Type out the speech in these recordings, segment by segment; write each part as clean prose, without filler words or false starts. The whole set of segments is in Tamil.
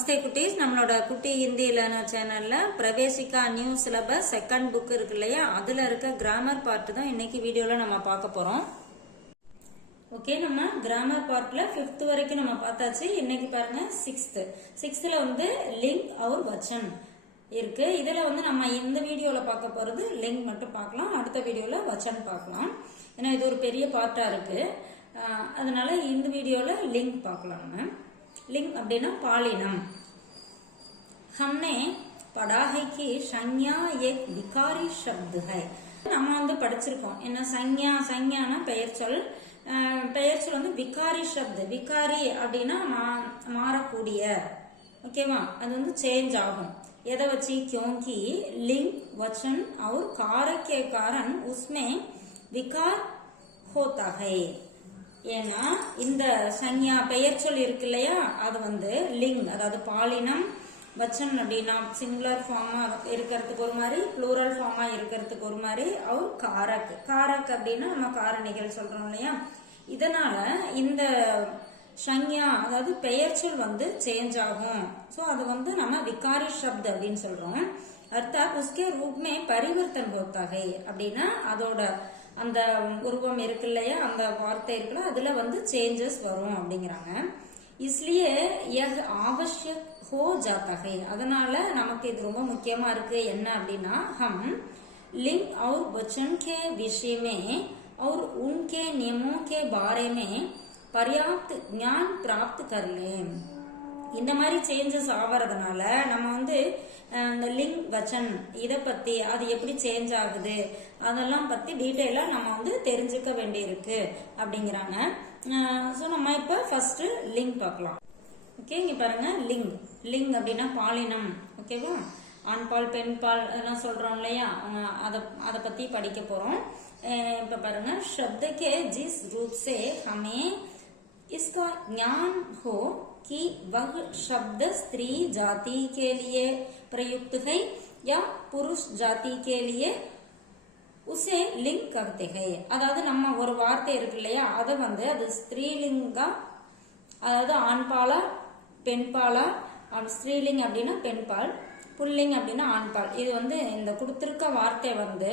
நமஸ்தே குட்டீஸ். நம்மளோட குட்டி ஹிந்தி லேர்னர் சேனல்ல பிரவேசிகா நியூ சிலபஸ் செகண்ட் புக் இருக்கு இல்லையா, அதுல இருக்க கிராமர் பார்ட் தான் இன்னைக்கு வீடியோல நம்ம பார்க்க போறோம். ஓகே, நம்ம கிராமர் பார்ட்ல 5th வரைக்கும் நம்ம பார்த்தாச்சு. இன்னைக்கு பாருங்க 6th வந்து லிங்க் और वचन இருக்கு. இதுல வந்து நம்ம இந்த வீடியோல பார்க்க போறது லிங்க் மட்டும் பார்க்கலாம், அடுத்த வீடியோல வச்சன் பார்க்கலாம். ஏன்னா இது ஒரு பெரிய பார்ட்டா இருக்கு, அதனால இந்த வீடியோல லிங்க் பார்க்கலாம். நம்ம लिंग அப்படினா பாலினம். हमने पढ़ा है कि संज्ञा एक विकारी शब्द है. நம்ம வந்து படிச்சிருக்கோம் என்ன संज्ञाனா பெயர்ச்சொல். பெயர்ச்சொல் வந்து விகாரி शब्द. விகாரி அப்படினா மாறக்கூடிய, ஓகேவா, அது வந்து சேஞ்ச் ஆகும். எதை வச்சு? क्योंकि लिंग वचन और कारक के कारण उसमें विकार होता है. ஏன்னா இந்த சஞ்ஞா பெயர்ச்சொல் இருக்கு இல்லையா, அது வந்து லிங் அதாவது பாலினம், வச்சன் அப்படின்னா சிங்குலர் ஃபார்மா இருக்கிறதுக்கு ஒரு மாதிரி, ப்ளூரல் ஃபார்மா இருக்கிறதுக்கு ஒரு மாதிரி, அவர் காரக் அப்படின்னா நம்ம காரணிகள் சொல்றோம் இல்லையா, இதனால இந்த சஞ்ஞா அதாவது பெயர்ச்சொல் வந்து சேஞ்ச் ஆகும். சோ அது வந்து நம்ம விகாரி शब्द அப்படின்னு சொல்றோம். அர்த்தாத் उसके रूप में परिवर्तन होता है அப்படின்னா அதோட அந்த உருவம் இருக்கு இல்லையா, அந்த வார்த்தை இருக்குல்ல, அதுல வந்து சேஞ்சஸ் வரும் அப்படிங்கிறாங்க. इसलिए यह आवश्यक हो जाता है. அதனால நமக்கு இது ரொம்ப முக்கியமா இருக்கு. என்ன அப்படின்னா, हम लिंग और वचन के विषय में और उनके नियमों के बारे में पर्याप्त ज्ञान प्राप्त कर लें. இந்த மாதிரி சேஞ்சஸ் ஆவறதுனால நம்ம வந்து இந்த லிங் வச்சன் இத பத்தி, அது எப்படி சேஞ்ச் ஆகுது அதெல்லாம் பத்தி டீடைலா நம்ம வந்து தெரிஞ்சுக்க வேண்டியிருக்கு அப்படிங்கிறாங்க. சோ நம்ம இப்ப ஃபர்ஸ்ட் லிங் பார்க்கலாம். ஓகே, இங்க பாருங்க லிங் அப்படின்னா பாலினம், ஓகேவா, ஆண் பால் பெண் பால் அதெல்லாம் சொல்றோம் இல்லையா, அத பத்தி படிக்க போறோம். இப்ப பாருங்க, शब्द के जिस रूप से हमें इसका ज्ञान हो कि वह शब्द स्त्री जाति के लिए प्रयुक्त है या पुरुष जाति के लिए उसे लिंग कहते हैं. அதாவது நம்ம ஒரு வார்த்தை இருக்கு இல்லையா, அத வந்து அது ஸ்திரீலிங்கா அதாவது ஆண் பாலா பெண் பாலா, ஸ்திரீலிங் அப்படின்னா பெண் பால், புல்லிங் அப்படின்னா ஆண் பால். இது வந்து இந்த கொடுத்திருக்க வார்த்தை வந்து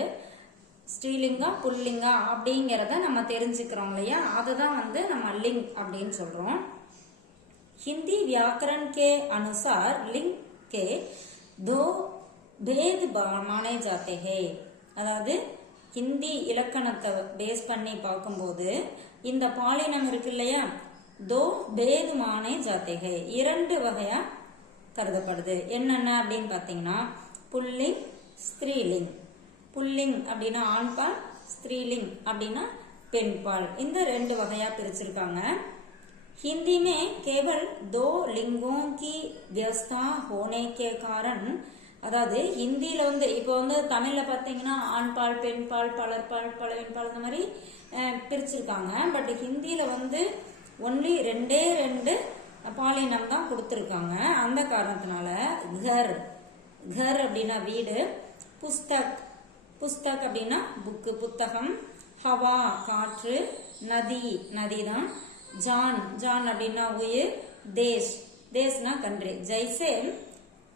ஸ்ரீலிங்கா புல்லிங்கா அப்படிங்கறத நம்ம தெரிஞ்சுக்கிறோம் இல்லையா, அதுதான் வந்து நம்ம லிங் அப்படின்னு சொல்றோம். हिंदी व्याकरण के अनुसार लिंग के दो भेद माने जाते हैं. அதாவது ஹிந்தி இலக்கணத்தை பேஸ் பண்ணி பார்க்கும்போது இந்த பாலினம் இருக்கு இல்லையா, दो भेद माने जाते हैं, இரண்டு வகையா கருதப்படுது. என்னென்ன அப்படின்னு பாத்தீங்கன்னா, புல்லிங் ஸ்திரீலிங். புல்லிங் அப்படின்னா ஆண் பால், ஸ்திரீலிங் அப்படின்னா பெண் பால். இந்த ரெண்டு வகையா பிரிச்சிருக்காங்க. हिंदी में केवल दो लिंगों की व्यवस्था होने के कारण, அதாவது ஹிந்தியில வந்து இப்போ வந்து தமிழ்ல பாத்தீங்கன்னா ஆண் பால் பெண் பால் பலர் பால் பலவின் பால் இந்த மாதிரி பிரிச்சிருக்காங்க. பட் ஹிந்தியில வந்து ஒன்லி ரெண்டு பாலினம் தான் கொடுத்திருக்காங்க. அந்த காரணத்தினால घर அப்படின்னா வீடு, புஸ்தக் அப்படின்னா புக்கு புத்தகம், ஹவா காற்று, நதி தான், जान அப்படின்னா உயிர், தேஷ்னா கண்ட்ரி. ஜெய்சே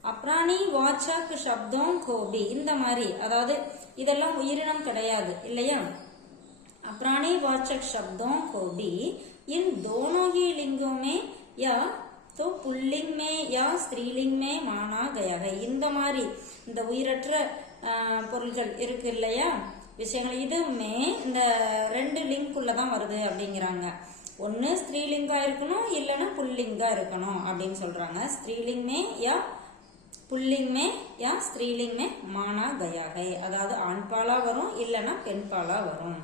அப்ராணி வாச்சக் சப்தோं को भी, இந்த மாதிரி, அதாவது இதெல்லாம் உயிரினம் கிடையாது இல்லையா, அப்ராணி வாச்சக் शब्दों को भी इन दोनों ही लिंगों में या तो पुल्लिंग में या स्त्रीलिंग में माना गया है. இந்த மாதிரி இந்த உயிரற்ற பொருள்கள் இருக்கு இல்லையா, விஷயங்கள், இதுவுமே இந்த ரெண்டு லிங்குள்ளதான் வருது அப்படிங்கிறாங்க. ஒன்னு ஸ்திரீலிங்கா இருக்கணும், இல்லன்னா புல்லிங்கா இருக்கணும் அப்படின்னு சொல்றாங்க. ஸ்திரீலிங் में या पुल्लिंग में या स्त्रीलिंग में माना गया है, अதாவது ஆண் பாலா வரும் இல்லன்னா பெண் பாலா வரும்.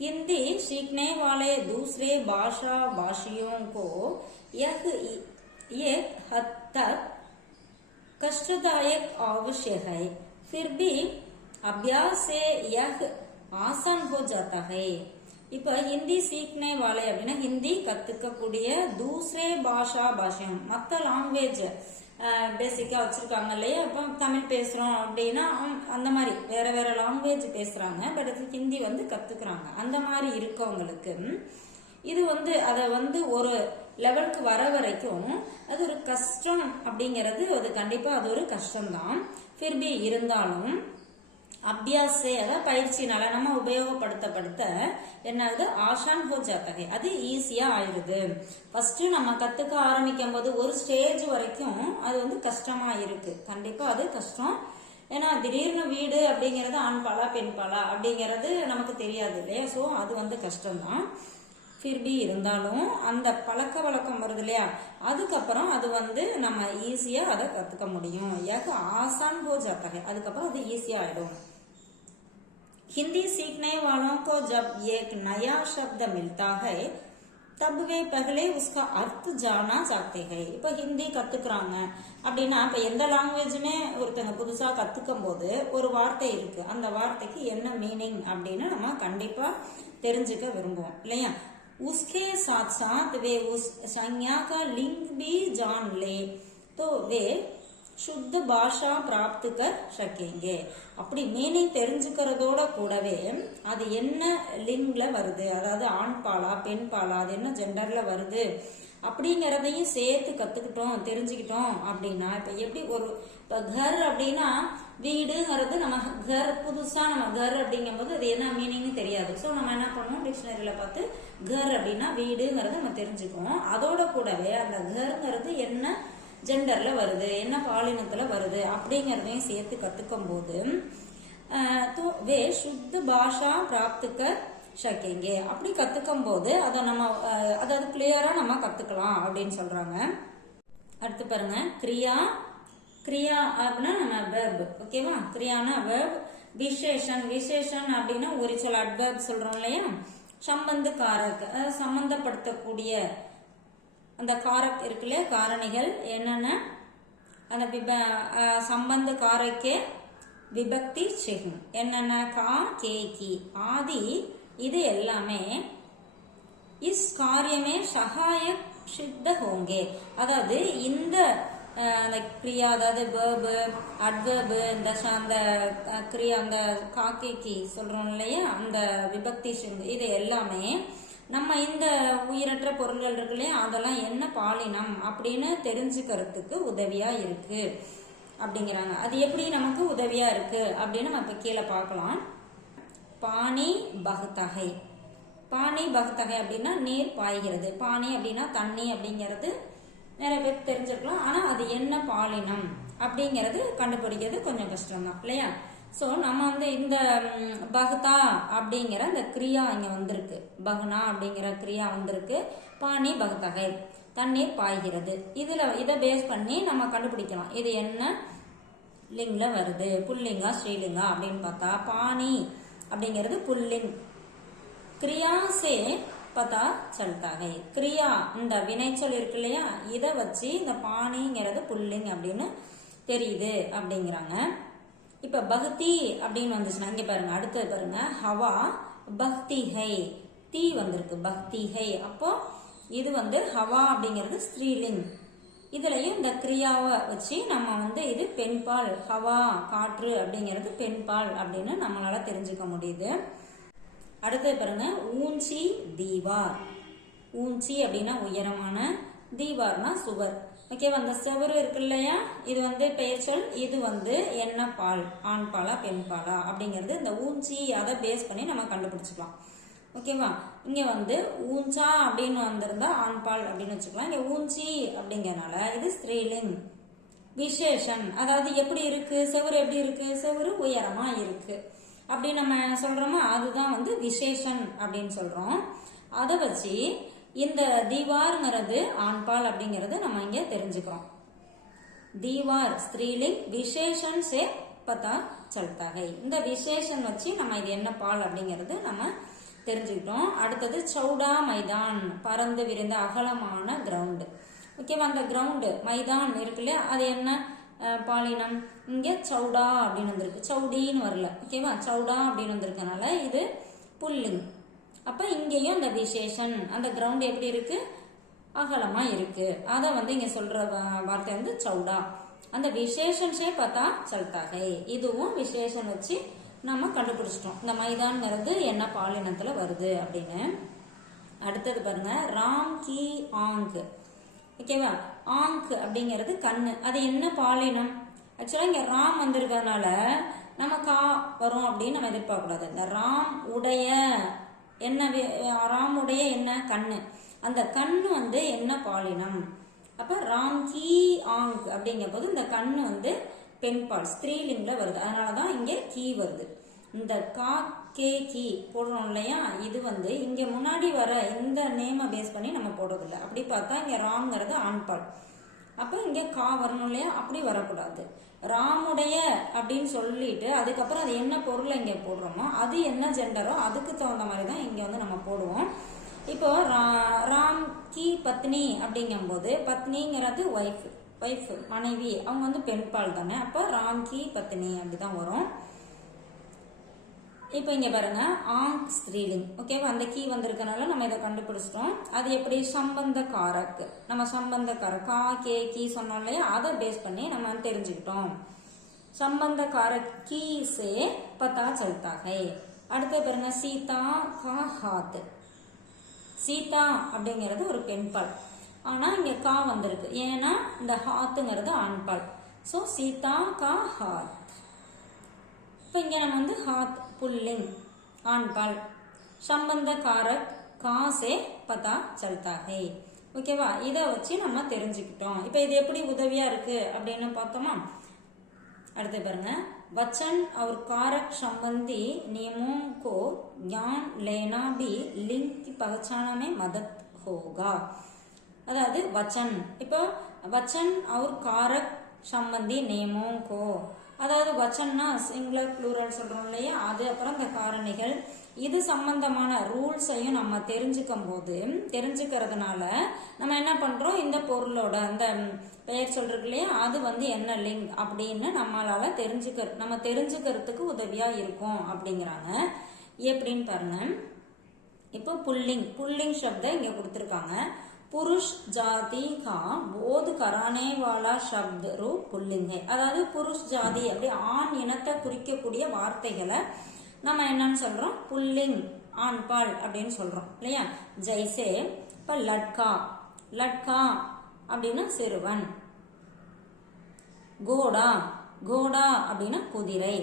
हिंदी सीखने वाले दूसरे भाषा भाषियों को यह एक हद तक कष्टदायक अवश्य है, फिर भी अभ्यास से यह आसान हो जाता है. இப்ப ஹிந்தி சீக்னே வாலே அப்படின்னா ஹிந்தி கத்துக்கக்கூடிய தூசரே பாஷியம், மற்ற லாங்குவேஜ் பேசிக்கா வச்சிருக்காங்க இல்லையா, இப்ப தமிழ் பேசுறோம் அப்படின்னா அந்த மாதிரி வேற லாங்குவேஜ் பேசுறாங்க, பட் ஹிந்தி வந்து கத்துக்கிறாங்க. அந்த மாதிரி இருக்கவங்களுக்கு இது வந்து அதை வந்து ஒரு லெவலுக்கு வர வரைக்கும் அது ஒரு கஷ்டம் அப்படிங்கிறது அது கண்டிப்பா அது ஒரு கஷ்டம்தான். ஃபிர்பி இருந்தாலும் அபியாசே அதாவது பயிற்சினால நம்ம உபயோகப்படுத்த என்னது ஆசான் ஹோ ஜாத்தகை, அது ஈஸியா ஆயிடுது. ஃபர்ஸ்ட் நம்ம கத்துக்க ஆரம்பிக்கும் போது ஒரு ஸ்டேஜ் வரைக்கும் அது வந்து கஷ்டமா இருக்கு, கண்டிப்பா அது கஷ்டம். ஏன்னா திடீர்னு வீடு அப்படிங்கிறது ஆண் பாலா பெண் பாலா அப்படிங்கிறது நமக்கு தெரியாது இல்லையா. ஸோ அது வந்து கஷ்டம்தான். ஃபிர்பி இருந்தாலும் அந்த பழக்க வழக்கம் வருது இல்லையா, அதுக்கப்புறம் அது வந்து நம்ம ஈஸியா அதை கத்துக்க முடியும். ஏக ஆசான் ஹோ ஜாத்தகை, அதுக்கப்புறம் அது ஈஸியா ஆயிடும். हिंदी सीखने वालों को जब एक नया शब्द मिलता है तब वे पहले उसका अर्थ जाना चाहते हैं. இப்ப ஹிந்தி கத்துக்கிறாங்க அப்படின்னா இப்ப எந்த லாங்குவேஜுமே ஒருத்தங்க புதுசா கத்துக்கும் போது ஒரு வார்த்தை இருக்கு, அந்த வார்த்தைக்கு என்ன மீனிங் அப்படின்னு நம்ம கண்டிப்பா தெரிஞ்சுக்க விரும்புவோம் இல்லையா. उसके साथ साथ वे उस संज्ञा का लिंग भी जान ले तो वे शुद्ध பாஷா प्राप्त कर सकेंगे. அப்படி மீனிங் தெரிஞ்சுக்கிறதோட கூடவே அது என்ன லிங்க்ல வருது, அதாவது ஆண் பாலா பெண் பாலா, அது என்ன ஜெண்டர்ல வருது அப்படிங்கறதையும் சேர்த்து கத்துக்கிட்டோம் தெரிஞ்சுக்கிட்டோம் அப்படின்னா, இப்ப எப்படி ஒரு கர் அப்படின்னா வீடுங்கிறது நம்ம கர் புதுசா நம்ம கர் அப்படிங்கும் போது அது என்ன மீனிங்னு தெரியாது. ஸோ நம்ம என்ன பண்ணுவோம், டிக்ஷனரியில பார்த்து கர் அப்படின்னா வீடுங்கிறத நம்ம தெரிஞ்சுக்குவோம். அதோட கூடவே அந்த கர்ங்கிறது என்ன ஜெண்டர்ல வருது, என்ன பாலினத்துல வருது அப்படிங்கறதையும் சேர்த்து கத்துக்கும் போது வே சுத்த பாஷா பிராப்துக்க சக்கேங்க. அப்படி கத்துக்கும் போது அதை நம்ம அதாவது கிளியரா நம்ம கத்துக்கலாம் அப்படின்னு சொல்றாங்க. அடுத்து பாருங்க, கிரியா. கிரியா அப்படின்னா நம்ம வெர்ப், ஓகேவா. கிரியானா வெர்ப். விசேஷன். விசேஷன் அப்படின்னா ஒரு சொல் அட்வர்ப் சொல்றோம் இல்லையா. சம்பந்த காரக், சம்பந்தப்படுத்தக்கூடிய அந்த காரக் இருக்குல்ல, காரணிகள் என்னென்ன, அந்த சம்பந்த காரக்கே விபக்தி சிஹ்னம் என்னென்ன, கா கே கி ஆதி, இது எல்லாமே இஸ் காரியமே சகாயக் சித்த ஹோங்கே. அதாவது இந்த கிரியா, அதாவது வேர்பு அட்வர்பு, இந்த கிரியா அந்த காக்கேக்கி சொல்றோம் இல்லையா, அந்த விபக்தி சிஹ்னம், இது எல்லாமே நம்ம இந்த உயிரற்ற பொருள்கள் இருக்கு இல்லையா, அதெல்லாம் என்ன பாலினம் அப்படின்னு தெரிஞ்சுக்கிறதுக்கு உதவியா இருக்கு அப்படிங்கிறாங்க. அது எப்படி நமக்கு உதவியா இருக்கு அப்படின்னு நம்ம இப்ப கீழே பார்க்கலாம். பானி பகுத்தகை. பானி பகுத்தகை அப்படின்னா நீர் பாய்கிறது. பானி அப்படின்னா தண்ணி அப்படிங்கிறது நிறைய பேர் தெரிஞ்சிருக்கலாம். ஆனா அது என்ன பாலினம் அப்படிங்கிறது கண்டுபிடிக்கிறது கொஞ்சம் கஷ்டம்தான் இல்லையா. சோ நம்ம வந்து இந்த பகுதா அப்படிங்கிற இந்த கிரியா இங்க வந்திருக்கு, பகுனா அப்படிங்கிற கிரியா வந்திருக்கு. பானி பகுத்தகை தண்ணீர் பாய்கிறது. இதை பேஸ் பண்ணி நம்ம கண்டுபிடிக்கலாம் இது என்ன லிங்க்ல வருது, புல்லிங்கா ஸ்ரீலிங்கா அப்படின்னு பார்த்தா பானி அப்படிங்கிறது புல்லிங். கிரியா சே பதா சல்தாகை. கிரியா இந்த வினைச்சொல் இருக்கு இல்லையா, இதை வச்சு இந்த பானிங்கிறது புல்லிங் அப்படின்னு தெரியுது அப்படிங்கிறாங்க. இப்ப பக்தி அப்படின்னு வந்துச்சுன்னா இங்க பாருங்க, அடுத்தது பாருங்க, ஹவா பக்தி ஹை, தீ வந்திருக்கு பக்தி ஹை. அப்போ இது வந்து ஹவா அப்படிங்கிறது ஸ்ரீலிங். இதுலயும் இந்த கிரியாவை வச்சு நம்ம வந்து இது பெண்பால், ஹவா காற்று அப்படிங்கிறது பெண்பால் அப்படின்னு நம்மளால தெரிஞ்சுக்க முடியுது. அடுத்தது பாருங்க, ஊஞ்சி தீவார். ஊஞ்சி அப்படின்னா உயரமான, தீவார்னா சுவர். ஓகேவா, அந்த சுவர் இருக்கு இல்லையா, இது வந்து பெயர் சொல். இது வந்து என்ன பால், ஆண் பாலா பெண் பாலா அப்படிங்கிறது இந்த ஊஞ்சி அதை பேஸ் பண்ணி நம்ம கண்டுபிடிச்சுக்கலாம். ஓகேவா, இங்க வந்து ஊஞ்சா அப்படின்னு வந்திருந்தா ஆண் பால் அப்படின்னு வச்சுக்கலாம். இங்க ஊஞ்சி அப்படிங்கறனால இது ஸ்ரீலிங். விசேஷன் அதாவது எப்படி இருக்கு, செவரு எப்படி இருக்கு, செவரு உயரமா இருக்கு அப்படி நம்ம சொல்றோமா, அதுதான் வந்து விசேஷன் அப்படின்னு சொல்றோம். அதை வச்சு இந்த தீவார்ங்கிறது ஆண்பால் அப்படிங்கறது நம்ம இங்க தெரிஞ்சுக்கிறோம். தீவார் ஸ்திரீலிங், விசேஷன் சே பதா சல்தாகை. இந்த விசேஷன் வச்சு நம்ம இது என்ன பால் அப்படிங்கறது நம்ம தெரிஞ்சுக்கிட்டோம். அடுத்தது சௌடா மைதான், பறந்து விரிந்த அகலமான கிரவுண்ட். ஓகேவா, அந்த கிரவுண்ட் மைதான் இருக்கு இல்லையா, அது என்ன பாலினம், இங்க சௌடா அப்படின்னு வந்திருக்கு, சௌடின்னு வரல. ஓகேவா, சௌடா அப்படின்னு வந்திருக்கனால இது புல்லிங். அப்ப இங்கேயும் அந்த விசேஷன், அந்த கிரவுண்ட் எப்படி இருக்கு, அகலமா இருக்கு. அத வந்து இங்க சொல்ற வார்த்தை வந்து சௌடா. அந்த விசேஷன்ஸே பார்த்தா சல்தாகை, இதுவும் விசேஷன் வச்சு நம்ம கண்டுபிடிச்சிட்டோம் இந்த மைதான்ங்கிறது என்ன பாலினத்துல வருது அப்படின்னு. அடுத்தது பாருங்க ராம் கி ஆங்க். ஓகேவா, ஆங்க் அப்படிங்கிறது கண்ணு. அது என்ன பாலினம்? ஆக்சுவலா இங்க ராம் வந்திருக்கிறதுனால நம்ம கா வரும் அப்படின்னு நம்ம எதிர்பார்க்க கூடாது. இந்த ராம் உடைய என்ன, ராம் உடைய என்ன கண்ணு, அந்த கண்ணு வந்து என்ன பாலினம்? அப்ப ராம் கி ஆங்க் அப்படிங்கும் போது இந்த கண்ணு வந்து பெண்பால் ஸ்திரீலிங்ல வருது, அதனாலதான் இங்க கீ வருது. இந்த கா கே கி போடுறோம் இல்லையா, இது வந்து இங்க முன்னாடி வர இந்த நேம பேஸ் பண்ணி நம்ம போடுறதில்ல. அப்படி பார்த்தா இங்க ராம்ங்கிறது ஆண்பால், அப்ப இங்க கா வரணும் இல்லையா, அப்படி வரக்கூடாது. ராமுடைய அப்படின்னு சொல்லிட்டு அதுக்கப்புறம் அது என்ன பொருளை இங்க போடுறோமோ அது என்ன ஜெண்டரோ அதுக்கு தகுந்த மாதிரி தான் இங்க வந்து நம்ம போடுவோம். இப்போ ராம் கி பத்னி அப்படிங்கும் போது பத்னிங்கிறது ஒய்ஃப் மனைவி, அவங்க வந்து பெண்பால் தானே, அப்ப ராம் கி பத்னி அப்படிதான் வரும். இப்போ இங்க பாருங்க ஆங்க் ஸ்திரீலிங். ஓகேவா, அந்த கீ வந்திருக்கனால நம்ம இதை கண்டுபிடிச்சிட்டோம். அது எப்படி? சம்பந்த காரக். நம்ம சம்பந்த காரக் கா கே கீ சொன்னோம் இல்லையா, அதை பேஸ் பண்ணி நம்ம தெரிஞ்சுக்கிட்டோம். சம்பந்த காரக் கீ சே பதா சல்தா ஹை. அடுத்து பாருங்க சீதா கா ஹாத். சீதா அப்படிங்கிறது ஒரு பெண்பால், ஆனா இங்க கா வந்திருக்கு, ஏன்னா இந்த ஹாத்துங்கிறது ஆண்பால். சோ சீதா கா ஹாத். இப்போ இங்க நம்ம வந்து ஹாத் புல்லிங் ஆண்பால். சம்பந்த காரக் கா சே பதா சல்தா ஹை. ஓகேவா, இதை வச்சு நம்ம தெரிஞ்சுக்கிட்டோம். இப்போ இது எப்படி உதவியா இருக்கு அப்படின்னு பார்த்தோமா? அடுத்து பாருங்க वचन और कारक संबंधी नियमों को ज्ञान लेना भी लिंग की पहचान में मदद होगा. अதாவது वचन, இப்போ वचन और कारक संबंधी नियमों को, அதாவது வச்சன்னா சிங்குலர் ப்ளூரல் சொல்றோம் இல்லையா, அது அப்புறம் இந்த காரணிகள் இது சம்பந்தமான ரூல்ஸையும் நம்ம தெரிஞ்சுக்கிறதுனால நம்ம என்ன பண்றோம், இந்த பொருளோட அந்த பெயர் சொல்றது இல்லையா, அது வந்து என்ன லிங்க் அப்படின்னு நம்மளால நம்ம தெரிஞ்சுக்கிறதுக்கு உதவியா இருக்கும் அப்படிங்கிறாங்க. எப்படின்னு பாருங்க. இப்போ புல்லிங் शब्द இங்க கொடுத்திருக்காங்க. पुरुष जाति का बोध कराने वाला शब्द रूप पुल्लिंग है. அதாவது புருஷ் ஜாதி அப்படி ஆண் இனத்தை குறிக்கக்கூடிய வார்த்தைகளை நம்ம என்னன்னு சொல்றோம், புல்லிங் ஆண்பால் அப்படின்னு சொல்றோம் இல்லையா. ஜெய்சே இப்ப லட்கா அப்படின்னா சிறுவன், கோடா அப்படின்னா குதிரை,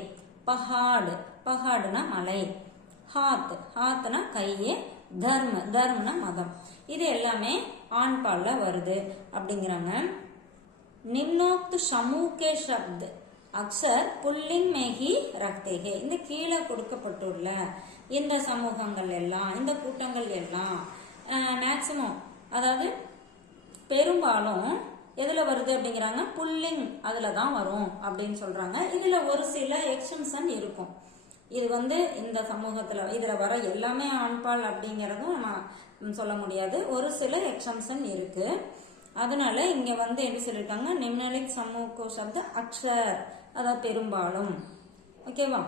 பஹாடுனா மலை, ஹாத்னா கையே, தர்மனா மதம். இது எல்லாமே ஆண்பால்ல வருது அப்படிங்கிறாங்க. निम्नोक्त समूह के शब्द अक्सर पुल्लिंग में ही रखते हैं. இந்த கீழே கொடுக்கப்பட்டுள்ள இந்த சமூகங்கள் எல்லாம், இந்த கூட்டங்கள் எல்லாம் மேக்சிமம், அதாவது பெரும்பாலும் எதுல வருது அப்படிங்கிறாங்க, புல்லிங் அதுல தான் வரும் அப்படின்னு சொல்றாங்க. இதுல ஒரு சில எக்ஸ்டென்ஷன் இருக்கும். இது வந்து இந்த சமூகத்துல இதுல வர எல்லாமே ஆண்பால் அப்படிங்கறதும் நம்ம சொல்ல முடியாது, ஒரு சில எக்ஸம்ஷன் இருக்கு. அதனால இங்க வந்து என்ன சொல்லிருக்காங்க, நிம்னலிக் சமூக சப்த அக்ஷர், அதாவது பெரும்பாலும். ஓகேவா,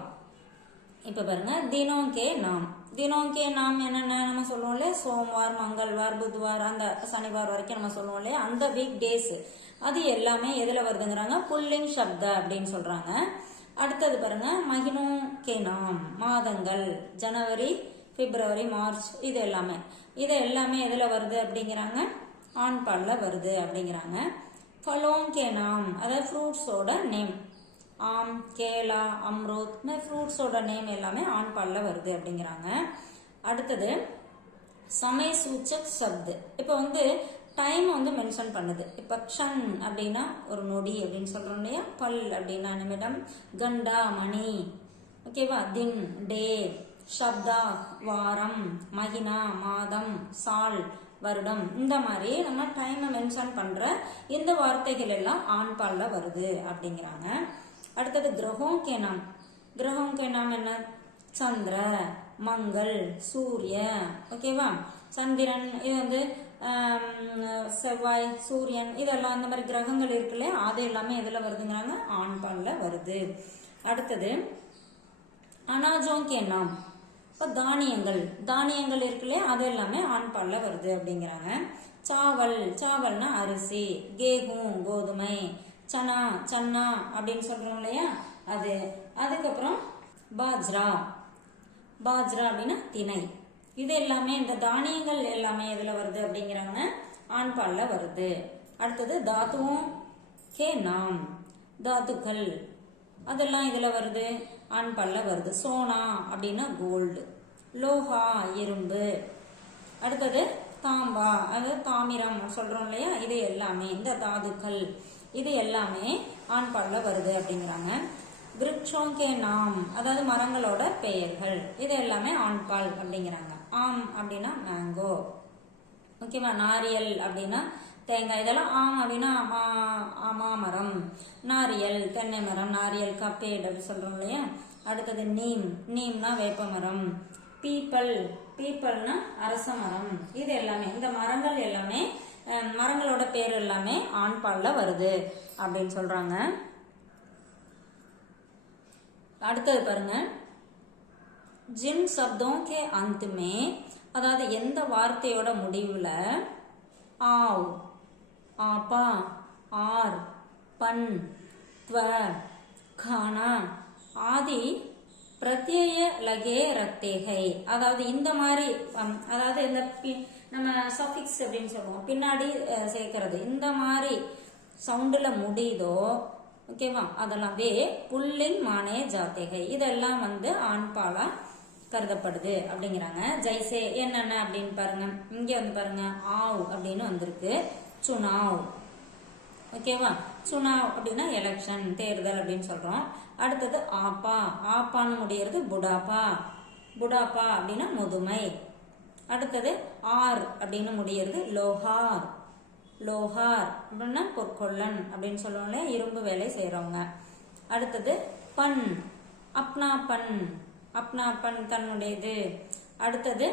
இப்ப பாருங்க தினோங்கே நாம் என்னென்ன நம்ம சொல்லுவோம் இல்லையா, சோமவார், மங்கள்வார், புத்வார், அந்த சனிவார் வரைக்கும் நம்ம சொல்லுவோம் இல்லையா, அந்த வீக் டேஸ் அது எல்லாமே எதுல வருதுங்கிறாங்க, புல்லிங் சப்த அப்படின்னு சொல்றாங்க. அடுத்தது பாருங்க மகினோ கே நாம், மாதங்கள் ஜனவரி, பிப்ரவரி, மார்ச், இது எல்லாமே எதுல வருது அப்படிங்கிறாங்க, ஆண்பால்ல வருது அப்படிங்கிறாங்க. ஃபலோங் கே நாம், அதாவது ஃப்ரூட்ஸோட நேம், ஆம், கேலா, அம்ரூத், ஃப்ரூட்ஸோட நேம் எல்லாமே ஆண்பால்ல வருது அப்படிங்கிறாங்க. அடுத்தது சமய சூச்சக் சப்து, இப்போ வந்து டைம் வந்து மென்ஷன் பண்ணுது. இப்ப க்ஷன் அப்படின்னா ஒரு நொடி அப்படின்னு சொல்றோம் இல்லையா, பல் அப்படின்னா நிமிடம், கண்டா மணி, ஓகேவா, தின் டே, சப்தா வாரம், மகினா மாதம், சால் வருடம், இந்த மாதிரி நம்ம டைமை மென்ஷன் பண்ற இந்த வார்த்தைகள் எல்லாம் ஆண்பால்ல வருது அப்படிங்கிறாங்க. அடுத்தது கிரகம் கே நாம் என்ன, சந்திர, மங்கள், சூரிய, ஓகேவா, சந்திரன், இது வந்து செவ்வாய், சூரியன், இதெல்லாம் இந்த மாதிரி கிரகங்கள் இருக்குல்ல, அது எல்லாமே எதுல வருதுங்கிறாங்க, ஆண்பால்ல வருது. அடுத்தது அனாஜோம் கே நாம், இப்போ தானியங்கள் இருக்குல்ல, அது எல்லாமே ஆண்பால்ல வருது அப்படிங்கிறாங்க. சாவல்னா அரிசி, கேகும் கோதுமை, சன்னா அப்படின்னு சொல்றோம் இல்லையா அது. அதுக்கப்புறம் பாஜ்ரா அப்படின்னா திணை, இது எல்லாமே இந்த தானியங்கள் எல்லாமே எதுல வருது அப்படிங்கிறாங்க, ஆண் பால்ல வருது. அடுத்தது தாத்துவோம் கே நாம், தாத்துக்கள் அதெல்லாம் இதுல வருது, ஆண் பால்ல வருது. சோனா அப்படின்னா கோல்டு, லோஹா இரும்பு, அடுத்தது தாம்பா அது தாமிரம் சொல்றோம் இல்லையா, இது எல்லாமே இந்த தாதுக்கள் இது எல்லாமே ஆண் பால்ல வருது அப்படிங்கிறாங்க. விருட்சோங்கே நாம் அதாவது மரங்களோட பெயர்கள் இது எல்லாமே ஆண் பால் அப்படிங்கிறாங்க. ஆம் அப்படின்னா மேங்கோ, ஓகேவா. நாரியல் அப்படின்னா தேங்காய், இதெல்லாம் ஆம் அப்படின்னா மாமரம், நாரியல் தென்னை மரம், நாரியல் கப்பேட் அப்படி சொல்றோம் இல்லையா. அடுத்தது நீம், நீம்னா வேப்ப மரம். பீப்பல், பீப்பல்னா அரச மரம். இது எல்லாமே இந்த மரங்கள் எல்லாமே மரங்களோட பேர் எல்லாமே ஆண் பால்ல வருது அப்படின்னு சொல்றாங்க. அடுத்தது பாருங்க, ஜின் சப்தோं के अंत में அதாவது எந்த வார்த்தையோட முடிவுல ஆவ், ஆப்பா, ஆர், பன், त्व, खाना ஆதி பிரத்யய லகே ரக்தேகை அதாவது இந்த மாதிரி அதாவது இந்த நம்ம சஃபிக்ஸ் அப்படின்னு சொல்லுவோம் பின்னாடி சேர்க்கறது இந்த மாதிரி சவுண்டுல முடியுதோ, ஓகேவா, அதெல்லாம் வே புல்லிங் மானே ஜாத்தேகை இதெல்லாம் வந்து ஆண் பாலா கருதப்படுது அப்படிங்கிறாங்க. ஜெய்சே என்னென்ன அப்படின்னு பாருங்க, இங்க வந்து பாருங்க ஆவ் அப்படின்னு வந்திருக்கு, சுனாவ், ஓகேவா. சுனாவ் அப்படின்னா எலெக்ஷன் தேர்தல் அப்படின்னு சொல்றோம். அடுத்தது ஆப்பா, ஆப்பான்னு முடியறது புடாப்பா, புடாப்பா அப்படின்னா முதுமை. அடுத்தது ஆர் அப்படின்னு முடியறது லோஹார், லோஹார் அப்படின்னா பொற்கொள்ளன் அப்படின்னு சொல்லுவோம்ல இரும்பு வேலை செய்யறவங்க. அடுத்தது பன், அப்னா பன், அப்னா பன் தன்னுடையது. அடுத்தது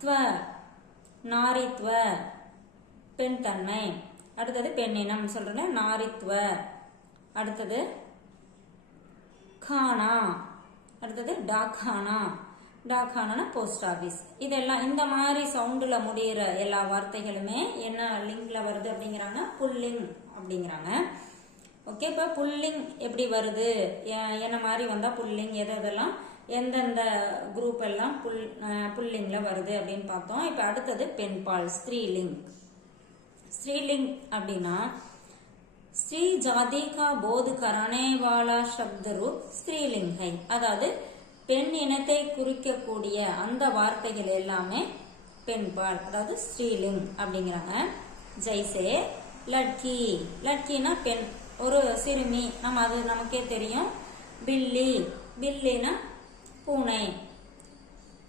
த்வ, நாரித்வ பெண் தன்மை. அடுத்தது பெண்ணினம் சொல்றேன் நாரித்வ. அடுத்தது கானா, அடுத்தது டாக்கானா, டாக்கானா போஸ்ட் ஆபீஸ். இதெல்லாம் இந்த மாதிரி சவுண்டுல முடியிற எல்லா வார்த்தைகளுமே என்ன லிங்க்ல வருது அப்படிங்கிறாங்க, புல்லிங் அப்படிங்கிறாங்க. ஓகே, இப்ப புல்லிங் எப்படி வருது, என்ன மாதிரி வந்தா புல்லிங், எதெல்லாம் எந்தெந்த குரூப் எல்லாம் புல்லிங்ல வருது அப்படின்னு பார்த்தோம். இப்ப அடுத்தது பெண்பால் ஸ்திரீலிங். ஸ்திரீலிங் அப்படின்னா ஸ்ரீ ஜாதி கா போது கரானே வாலா சப்த ரூப் ஸ்திரீலிங் ஹை அதாவது பெண் இனத்தை குறிக்கக்கூடிய அந்த வார்த்தைகள் எல்லாமே பெண்பால் அதாவது ஸ்திரீலிங் அப்படிங்கிறாங்க. ஜெய்சே லட்கி, லட்கினா பெண், ஒரு சிறுமி, நம்ம அது நமக்கே தெரியும். பில்லி, பில்லினா பூனை,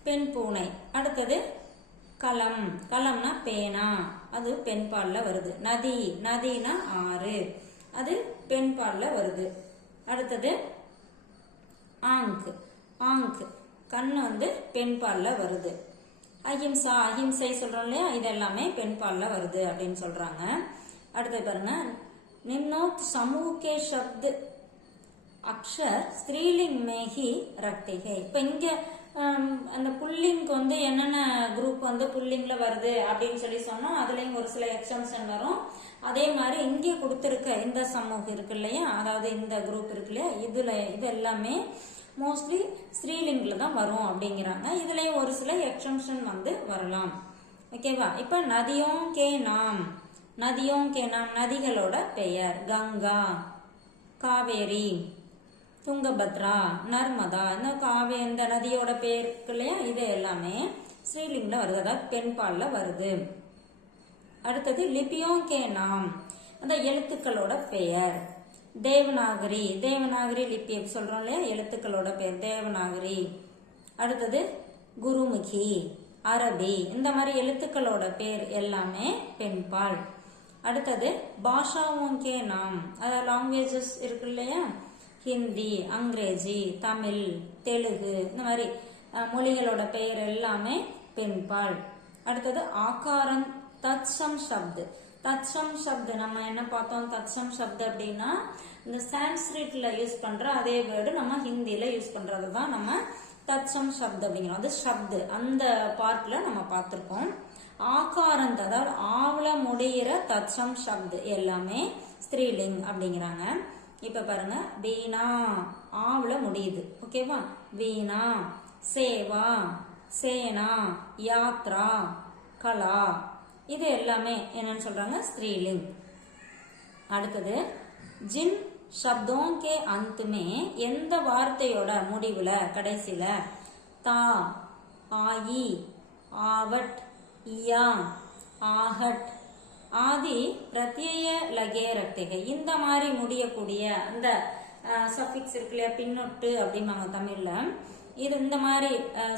பெண் பூனை. அடுத்தது கலம், கலம்னா பேனா, அது பெண் பால்ல வருது. நதி, நதினா ஆறு, அது பெண் பால்ல வருது. அடுத்தது ஆங்க், ஆங்க் கண்ணு வந்து பெண் பால்ல வருது. அஹிம்சா, அஹிம்சை சொல்றோம் இல்லையா, இதெல்லாமே பெண் பால்ல வருது அப்படின்னு சொல்றாங்க. அடுத்தது பாருங்க, निम्नोक्त समूह के शब्द अक्षर स्त्रीलिंग में ही रखते हैं. இப்ப இங்க அந்த புல்லிங்க்கு வந்து என்னென்ன குரூப் வந்து புல்லிங்ல வருது அப்படின்னு சொல்லி சொன்னோம். அதுலயும் ஒரு சில எக்ஸம்ஷன் வரும். அதே மாதிரி இங்கே கொடுத்திருக்க இந்த சமூகம் இருக்கு இல்லையா, அதாவது இந்த குரூப் இருக்கு இல்லையா, இதுல இது எல்லாமே மோஸ்ட்லி ஸ்ரீலிங்ல தான் வரும் அப்படிங்கிறாங்க. இதுலயும் ஒரு சில எக்ஸம்ஷன் வந்து வரலாம். ஓகேவா. இப்ப நதியோं के नाम, நதியோं के नाम நதிகளோட பெயர் கங்கா, காவேரி, துங்கபத்ரா, நர்மதா, இந்த நதியோட பேர் இருக்கு இல்லையா, இது எல்லாமே ஸ்ரீலிங்ல வருது, அதாவது பெண் பால்ல வருது. அடுத்தது லிபியோं के नाम அந்த எழுத்துக்களோட பெயர். தேவநாகரி, தேவநாகரி லிபி சொல்றோம் இல்லையா, எழுத்துக்களோட பெயர் தேவநாகரி. அடுத்தது குருமுகி, அரபி, இந்த மாதிரி எழுத்துக்களோட பேர் எல்லாமே பெண்பால். அடுத்தது பாஷாவோं के नाम அதாவது லாங்குவேஜஸ் இருக்கு இல்லையா, ஹிந்தி, அங்கிரேஜி, தமிழ், தெலுங்கு, இந்த மாதிரி மொழிகளோட பெயர் எல்லாமே பெண்பால். அடுத்தது ஆகாரம் தத்சம் சப்து, தத்சம் சப்து நம்ம என்ன பார்த்தோம், தத்சம் சப்து அப்படின்னா இந்த சான்ஸ்கிரிட்ல யூஸ் பண்ற அதே வேர்டு நம்ம ஹிந்தியில யூஸ் பண்றது தான் நம்ம தத்சம் சப்து அப்படிங்கிறோம். அது சப்து அந்த பார்ட்ல நம்ம பார்த்திருக்கோம். ஆகாரம் அதாவது ஆவல முடிகிற தத்சம் சப்து எல்லாமே ஸ்திரீலிங் அப்படிங்கிறாங்க. இப்ப பாருங்க, வீணா ஆவல முடியுது, ஓகேவா, வீணா, சேவா, சேனா, யாத்ரா, கலா, இது எல்லாமே என்னன்னு சொல்றாங்க ஸ்திரீலிங். அடுத்தது ஜின் शब्दों के अंत में எந்த வார்த்தையோட முடிவுல கடைசில தா, ஆயி, ஆவட், இயா, ஆஹட் ஆதி பிரத்யய லகே ரக்தே இந்த மாதிரி முடியக்கூடிய அந்த சஃபிக்ஸ் இருக்கு இல்லையா, பின்னொட்டு அப்படிம்பாங்க தமிழ்ல, இது இந்த மாதிரி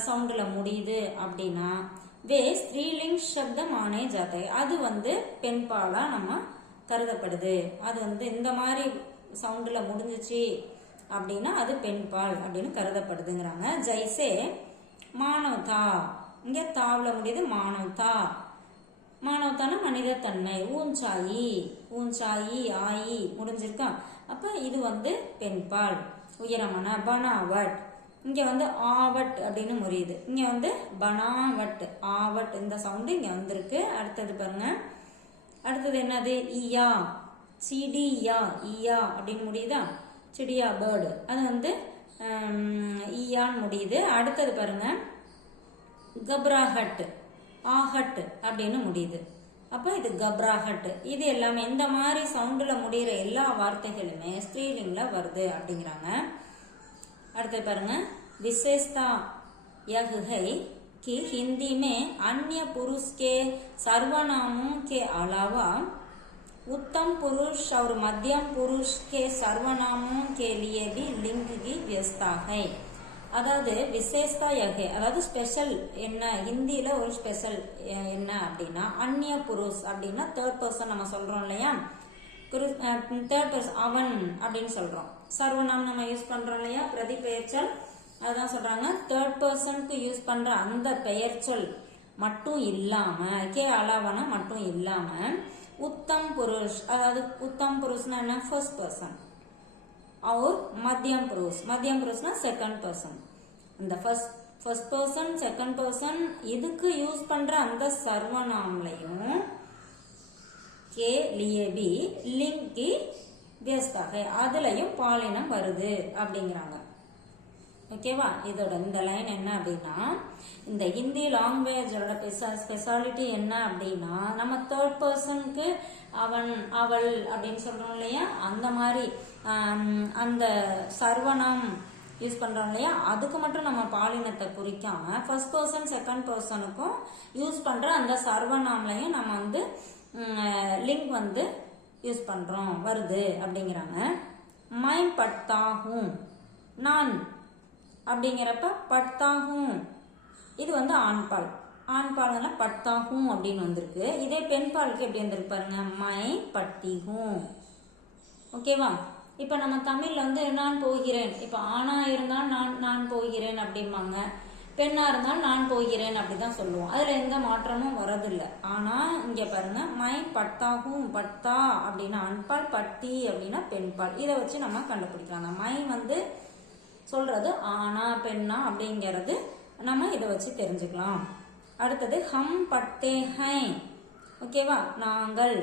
சவுண்ட்ல முடியுது அப்படின்னா வே ஸ்திரீலிங் சப்தம் ஆனே ஜாத்தை, அது பெண்பாலா நம்ம கருதப்படுது. அது இந்த மாதிரி சவுண்ட்ல முடிஞ்சிச்சு அப்படின்னா அது பெண்பால் அப்படின்னு கருதப்படுதுங்கிறாங்க. ஜெய்சே மானவதா, இங்க தாவுல முடியுது மானவதா, மானவதான மனித தன்மை, ஊஞ்சாயி, ஊஞ்சாயி ஆயி முடிஞ்சிருக்கா, அப்ப இது பெண்பால். உயரமான பனாவட், இங்க ஆவட் அப்படின்னு முடியுது, இங்க பனாவட், ஆவட் இந்த சவுண்டு இங்க வந்திருக்கு. அடுத்தது பாருங்க, அடுத்தது என்னது இயா, சிடியா, இயா அப்படின்னு முடியுதா, சிடியா பேர்டு, அது ஈயான்னு முடியுது. அடுத்தது பாருங்க கப்ராஹட், ஆஹட் அப்படின்னு முடியுது, அப்ப இது கப்ராஹட். இது எல்லாமே இந்த மாதிரி சவுண்ட்ல முடிகிற எல்லா வார்த்தைகளுமே ஸ்திரீலிங்ல வருது அப்படிங்கிறாங்க. அடுத்து பாருங்க विशेषता यह है कि हिंदी में अन्य पुरुष के सर्वनामों के अलावा उत्तम पुरुष और मध्यम पुरुष के सर्वनामों के लिए भी लिंग की व्यवस्था है. அதாவது விசேஷதா யகே, அதாவது ஸ்பெஷல் என்ன, ஹிந்தியில ஒரு ஸ்பெஷல் என்ன அப்படின்னா அந்நிய புருஷ் அப்படின்னா தேர்ட் பர்சன் நம்ம சொல்றோம் இல்லையா, தேர்ட் பர்சன் அவன் அப்படின்னு சொல்றோம். சர்வநாம் நம்ம யூஸ் பண்றோம் இல்லையா, பிரதி பெயர்ச்சொல், அதான் சொல்றாங்க தேர்ட் பர்சனுக்கு யூஸ் பண்ற அந்த பெயர் சொல் மட்டும் இல்லாம, கே அலாவனா மட்டும் இல்லாம, உத்தம் புருஷ், அதாவது உத்தம் புருஷ்னா என்ன ஃபர்ஸ்ட் பர்சன், और मध्यम पुरुषனா செகண்ட் பர்சன். இந்த ஃபர்ஸ்ட் பர்சன் செகண்ட் பர்சன் இதுக்கு யூஸ் பண்ற அந்த சர்வநாமலையும் के लिए भी लिंग की व्यवस्था है, அதுலயும் பாலினம் வருது அப்படிங்கிறாங்க. ஓகேவா, இதோட இந்த லைன் என்ன அப்படின்னா, இந்த ஹிந்தி லாங்குவேஜோட ஸ்பெஷாலிட்டி என்ன அப்படின்னா, நம்ம தேர்ட் பர்சனுக்கு அவன் அவள் அப்படின்னு சொல்றோம் இல்லையா, அந்த மாதிரி அந்த சர்வநாம் யூஸ் பண்றோம் இல்லையா, அதுக்கு மட்டும் நம்ம பாலினத்தை குறிக்காம ஃபர்ஸ்ட் பர்சன் செகண்ட் பர்சனுக்கும் யூஸ் பண்ற அந்த சர்வநாம்லையும் நம்ம லிங்க் யூஸ் பண்றோம் வருது அப்படிங்கிறாங்க. மை பட்டாஹூம், நான் அப்படிங்கிறப்ப பட்டாஹூம் இது ஆண்பால், ஆண்பால் பட்டாஹூம் அப்படின்னு வந்திருக்கு. இதே பெண்பாலுக்கு எப்படி வந்திருக்கு பாருங்க, மை பட்டிஹூம். ஓகேவா, இப்ப நம்ம தமிழ்ல நான் போகிறேன், இப்ப ஆணா இருந்தால் நான் போகிறேன் அப்படிம்பாங்க, பெண்ணா இருந்தால் நான் போகிறேன் அப்படிதான் சொல்லுவோம், அதுல எந்த மாற்றமும் வரதில்லை. ஆனா இங்க பாருங்க மை பட்டாகும், பட்டா அப்படின்னா ஆண்பால், பட்டி அப்படின்னா பெண்பால், இதை வச்சு நம்ம கண்டுபிடிக்கலாம். மை சொல்றது ஆனா பெண்ணா அப்படிங்கிறது நம்ம இதை வச்சு தெரிஞ்சுக்கலாம். அடுத்தது ஹம் பட்டே ஹை, ஓகேவா, நாங்கள்,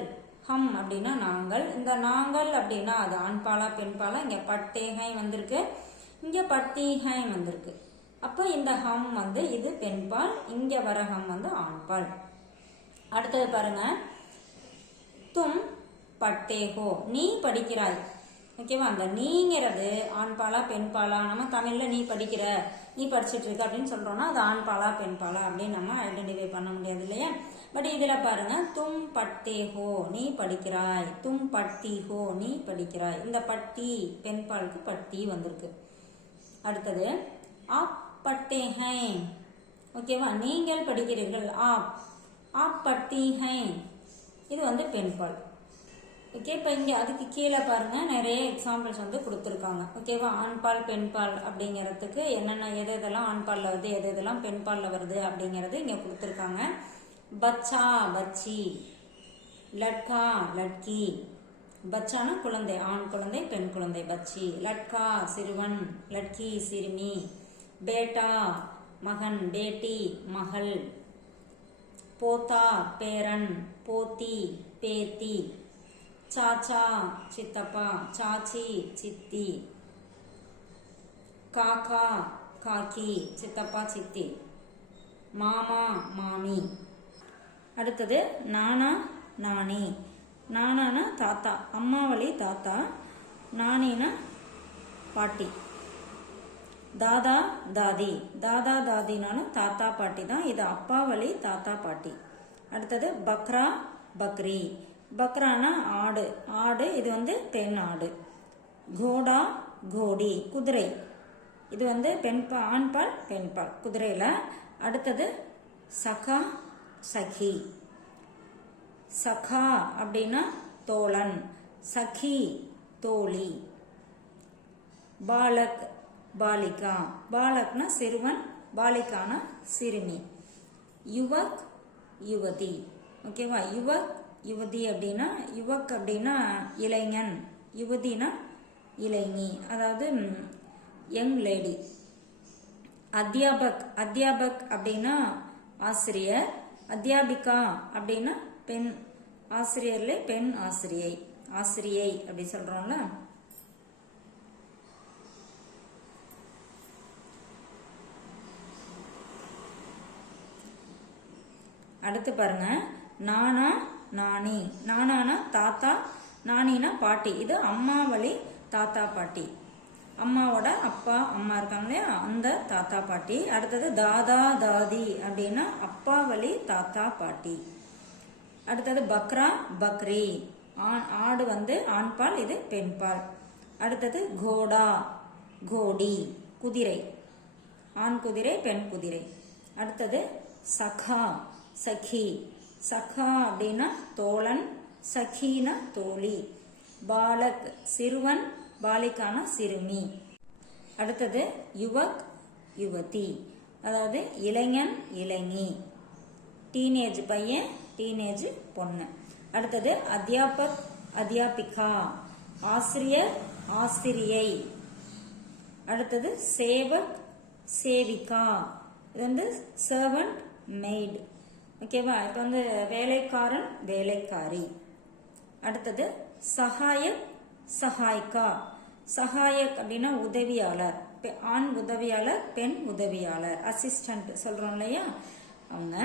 ஹம் அப்படின்னா நாங்கள், இந்த நாங்கள் அப்படின்னா அது ஆண்பாலா பெண்பாலா, இங்க பட்டே ஹை வந்திருக்கு, இங்க பட்டி ஹை வந்திருக்கு. அப்ப இந்த ஹம் இது பெண்பால், இங்க வர ஹம் ஆண்பால். அடுத்தது பாருங்க, தும் பட்டே ஹோ, நீ படிக்கிறாய். ஓகேவா, அந்த நீங்கிறது ஆண்பாலா பெண்பாலா, நம்ம தமிழ்ல நீ படிக்கிற, நீ படிச்சுட்டு இருக்க அப்படின்னு சொல்றோம்னா அது ஆண்பாலா பெண்பாலா அப்படின்னு நம்ம ஐடென்டிஃபை பண்ண முடியாது இல்லையா. பட் இதுல பாருங்க தும் பட்டே ஹோ, நீ படிக்கிறாய், தும் பட்டி ஹோ, நீ படிக்கிறாய், இந்த பட்டி பெண்பாலுக்கு பட்டி வந்திருக்கு. அடுத்தது ஆப் பட்டே ஹை, ஓகேவா, நீங்கள் படிக்கிறீர்கள், ஆப் பட்டி ஹை, இது பெண்பால். ஓகே, இப்போ இங்கே அதுக்கு கீழே பாருங்க நிறைய எக்ஸாம்பிள்ஸ் கொடுத்துருக்காங்க. ஓகேவா, ஆண்பால் பெண்பால் அப்படிங்கிறதுக்கு என்னென்ன எது எதெல்லாம் ஆண்பாலில் வருது எது எதெல்லாம் பெண்பாலில் வருது அப்படிங்கிறது இங்கே கொடுத்துருக்காங்க. பச்சா பச்சி, லட்கா லட்கி, பச்சானா குழந்தை, ஆண் குழந்தை பெண் குழந்தை பச்சி, லட்கா சிறுவன், லட்கி சிறுமி, பேட்டா மகன், பேட்டி மகள், போத்தா பேரன், போத்தி பேத்தி, चाचा चित्तप्पा, चाची चित्ती, काका काकी, चित्तप्पा चित्ती. மாமா மாமி. அடுத்தது நானா நானி. நானானா தாத்தா, அம்மா வழி தாத்தா. நானினா பாட்டி. தாதா தாதி. தாதா தாதினாலும் தாத்தா பாட்டி தான். இது அப்பா வழி தாத்தா பாட்டி. அடுத்தது பக்ரா பக்ரி. பக்ரானா ஆடு. ஆடு இது வந்து பெண் ஆடு. கோடா கோடி குதிரை. இது வந்து ஆண்பால் பெண்பால் குதிரையில. அடுத்தது சகா சகி. சகா அப்படின்னா தோழன், சகி தோழி. பாலக் பாலிகா. பாலக்னா சிறுவன், பாலிகானா சிறுமி. யுவக் யுவதி. ஓகேவா? யுவக் யுவதி அப்படின்னா யுவக் அப்படின்னா இளைஞன், யுவதினா இளைஞி, அதாவது யங் லேடி. அத்தியாபக். அத்தியாபக் அப்படின்னா ஆசிரியர். அத்தியாபிகா அப்படின்னா பெண் ஆசிரியர்ல பெண் ஆசிரியை. ஆசிரியை அப்படி சொல்றோம்ல. அடுத்து பாருங்க, நானா நானி. நானானா தாத்தா, நானினா பாட்டி. இது அம்மா வழி தாத்தா பாட்டி. அம்மாவோட அப்பா அம்மா இருக்காங்க இல்லையா, அந்த தாத்தா பாட்டி. அடுத்தது தாதா தாதி அப்படின்னா அப்பா வழி தாத்தா பாட்டி. அடுத்தது பக்ரா பக்ரி. ஆடு வந்து ஆண்பால், இது பெண்பால். அடுத்தது கோடா கோடி குதிரை. ஆண் குதிரை பெண் குதிரை. அடுத்தது சகா சகி. சகா அப்படின்னா தோழன், சகினா தோழி. பாலக் சிறுவன், பாலிகான சிறுமி. அடுத்தது யுவக் யுவதி, அதாவது இளைஞன் இளைஞி. டீனேஜ் பையன், டீனேஜ் பொண்ணு. அடுத்தது அத்தியாபக் அத்தியாபிகா, ஆசிரியர் ஆசிரியை. அடுத்தது சேவக் சேவிகா, இது வந்து சர்வன்ட் மெய்டு. ஓகேவா? இப்போ வந்து வேலைக்காரன் வேலைக்காரி. அடுத்தது சகாயக் சகாய்கா. சகாயக் அப்படின்னா உதவியாளர், ஆண் உதவியாளர் பெண் உதவியாளர், அசிஸ்டன்ட் சொல்றோம் இல்லையா அவங்க.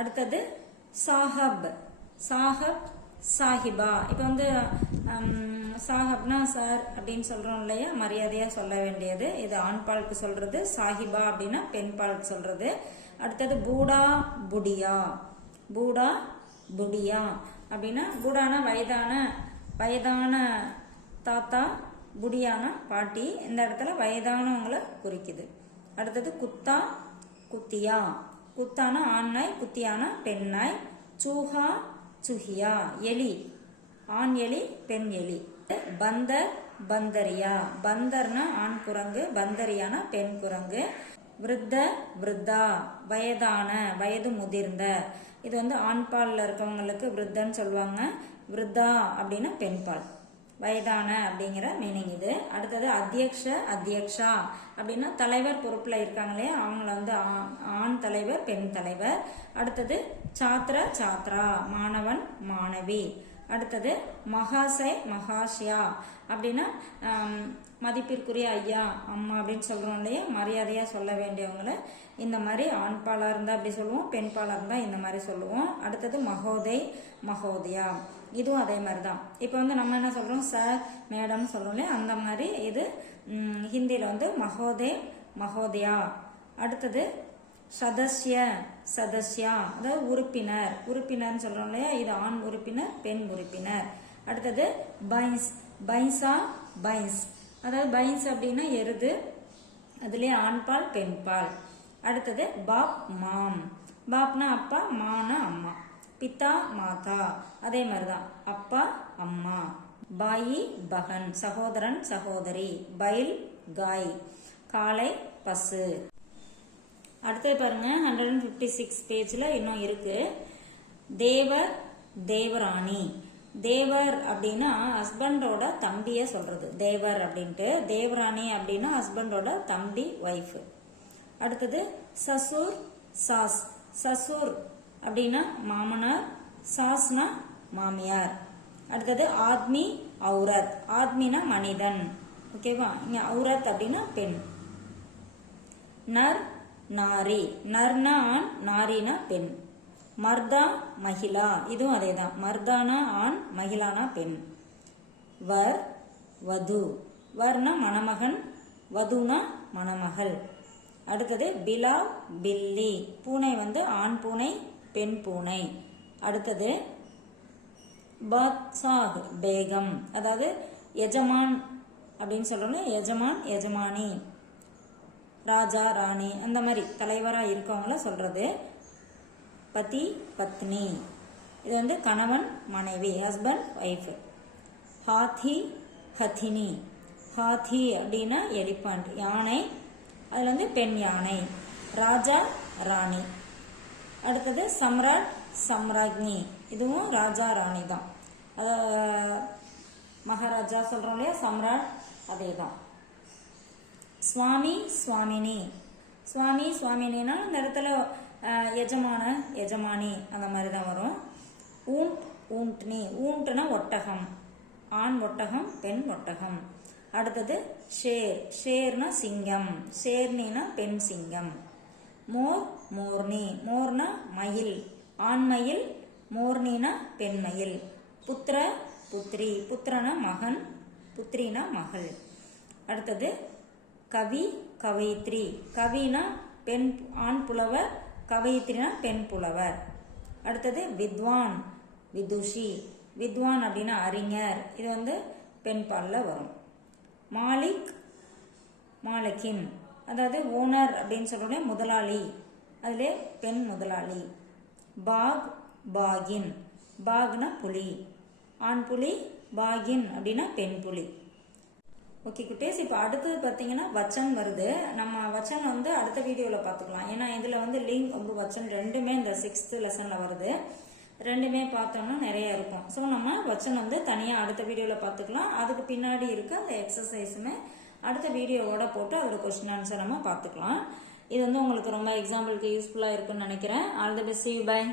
அடுத்தது சாஹப். சாஹப் சாஹிபா. இப்போ வந்து சாஹப்னா சார் அப்படின்னு சொல்றோம் இல்லையா, மரியாதையா சொல்ல வேண்டியது. இது ஆண்பாலுக்கு சொல்றது. சாஹிபா அப்படின்னா பெண்பாலுக்கு சொல்றது. அடுத்தது பூடா புடியா. பூடா புடியா அப்படின்னா பூடானா வயதான தாத்தா, புடியான பாட்டி. இந்த இடத்துல வயதானவங்களை குறிக்குது. அடுத்தது குத்தா குத்தியா. குத்தானா ஆண் நாய், குத்தியானா பெண் நாய். சூஹா சுஹியா, எலி. ஆண் எலி பெண் எலி. பந்தர் பந்தரியா. பந்தர்னா ஆண் குரங்கு, பந்தரியானா பெண் குரங்கு. விருத்த விருத்தா, வயதான வயது முதிர்ந்த. இது வந்து ஆண்பால்ல இருக்கவங்களுக்கு விருத்தன்னு சொல்லுவாங்க. விருத்தா அப்படின்னா பெண்பால், வயதான அப்படிங்கிற மீனிங் இது. அடுத்தது அத்தியக்ஷ அத்தியக்ஷா அப்படின்னா தலைவர் பொறுப்புல இருக்காங்களே அவங்கள வந்து ஆண் தலைவர் பெண் தலைவர். அடுத்தது சாத்ர சாத்ரா, மாணவன் மாணவி. அடுத்தது மகாசை மகாஷியா அப்படின்னா மதிப்பிற்குரிய ஐயா அம்மா அப்படின்னு சொல்றோம் இல்லையா, மரியாதையா சொல்ல வேண்டியவங்கள இந்த மாதிரி ஆண்பாலா இருந்தா அப்படி சொல்லுவோம், பெண்பாலா இருந்தா இந்த மாதிரி சொல்லுவோம். அடுத்தது மகோதை மகோதயா, இதுவும் அதே மாதிரி தான். இப்போ வந்து நம்ம என்ன சொல்றோம், சார் மேடம் சொல்றோம் இல்லையா, அந்த மாதிரி இது ஹிந்தியில வந்து மகோதே மகோதயா. அடுத்தது சதஸ்ய சதஸ்யா, அதாவது உறுப்பினர். உறுப்பினர்னு சொல்றோம் இல்லையா, இது ஆண் உறுப்பினர் பெண் உறுப்பினர். அடுத்தது பைன்ஸ். பைன்ஸா பைன்ஸ், அதாவது பைன்ஸ் அப்படின்னா எருது, அதுலயே ஆண்பால் பெண்பால். அடுத்தது பாப் மாம். பாப்னா அப்பா, மானா அம்மா. பிதா மாதா, அதே மாதிரிதான் அப்பா அம்மா. பாயி பகன், சகோதரன் சகோதரி. பைல் காய், காளை பசு. அடுத்தது பாருங்க 156 பேஜ்ல இன்னும் இருக்கு. தேவர் தேவராணி. தேவர் அப்படின்னா ஹஸ்பண்டோட தம்பிய சொல்றது தேவர் அப்படின்ட்டு. தேவராணி அப்படின்னா ஹஸ்பண்டோட தம்பி ஒய்ஃப். அடுத்தது சசூர் சாஸ். சசூர் அப்படின்னா மாமனார், சாஸ்னா மாமியார். அடுத்தது ஆத்மி ஔரத். ஆத்மினா மனிதன். ஓகேவா? இங்க ஔரத் அப்படின்னா பெண். நர் நாரி. நர்னா ஆண், நாரினா பெண். மர்தா மகிழா, இதுவும் அதே தான். மர்தானா ஆண், மகிழானா பெண். வர் வது. வர்னா மணமகன், வதுனா மணமகள். அடுத்தது பிலாவ் பில்லி. பூனை வந்து ஆண் பூனை, பெண் பூனை. அடுத்தது பாத்ஷாஹ் பேகம், அதாவது எஜமான் அப்படின்னு சொல்றோம்ல, எஜமான் எஜமானி, ராஜா ராணி, அந்த மாதிரி தலைவரா இருக்கவங்கள சொல்றது. பதி பத்னி, இது வந்து கணவன் மனைவி, ஹஸ்பண்ட் ஒய்ஃப். ஹாத்தி ஹத்தினி. ஹாத்தி அப்படின்னா எலிபண்ட், யானை. அதுல வந்து பெண் யானை. ராஜா ராணி. அடுத்தது சம்ராட் சம்ராஜ்னி, இதுவும் ராஜா ராணி தான். மகாராஜா சொல்றோம் இல்லையா, சம்ராட், அதே தான். சுவாமி சுவாமினி. சுவாமி சுவாமினா இந்த இடத்துல எஜமான எஜமானி அந்த மாதிரி தான் வரும். ஊண்ட் ஊண்ட்னி. ஊண்ட்னா ஒட்டகம், ஆண் ஒட்டகம், பெண் ஒட்டகம். அடுத்தது ஷேர். ஷேர்னா சிங்கம், ஷேர்னினா பெண் சிங்கம். மோர் மோர்னி. மோர்னா மயில், ஆண் மயில். மோர்னினா பெண் மயில். புத்திர புத்ரி. புத்திரனா மகன், புத்ரினா மகள். அடுத்தது கவி கவயித்ரி. கவினா பெண் ஆண் புலவர், கவயித்ரினா பெண் புலவர். அடுத்தது வித்வான் விதுஷி. வித்வான் அப்படின்னா அறிஞர், இது வந்து பெண் பால்ல வரும். மாலிக் மாலிகின், அதாவது ஓனர் அப்படின்னு சொல்றோம்ல, முதலாளி, அதுல பெண் முதலாளி. பாக் பாகின். பாக்னா புலி, ஆண் புலி. பாகின் அப்படின்னா பெண் புலி. ஓகே குட்டீஸ், இப்போ அடுத்தது பார்த்தீங்கன்னா வச்சன் வருது. நம்ம வச்சன் வந்து அடுத்த வீடியோவில் பார்த்துக்கலாம். ஏன்னா இதில் வந்து லிங்க் வந்து வச்சன் ரெண்டுமே இந்த 6th லெசனில் வருது. ரெண்டுமே பார்த்தோம்னா நிறைய இருக்கும். ஸோ நம்ம வச்சன் வந்து தனியாக அடுத்த வீடியோவில் பார்த்துக்கலாம். அதுக்கு பின்னாடி இருக்க அந்த எக்ஸசைஸுமே அடுத்த வீடியோவோட போட்டு அதோட கொஸ்டின் ஆன்சர் நம்ம பார்த்துக்கலாம். இது வந்து உங்களுக்கு ரொம்ப எக்ஸாம்பிளுக்கு யூஸ்ஃபுல்லாக இருக்குன்னு நினைக்கிறேன். All the best, see you, bye.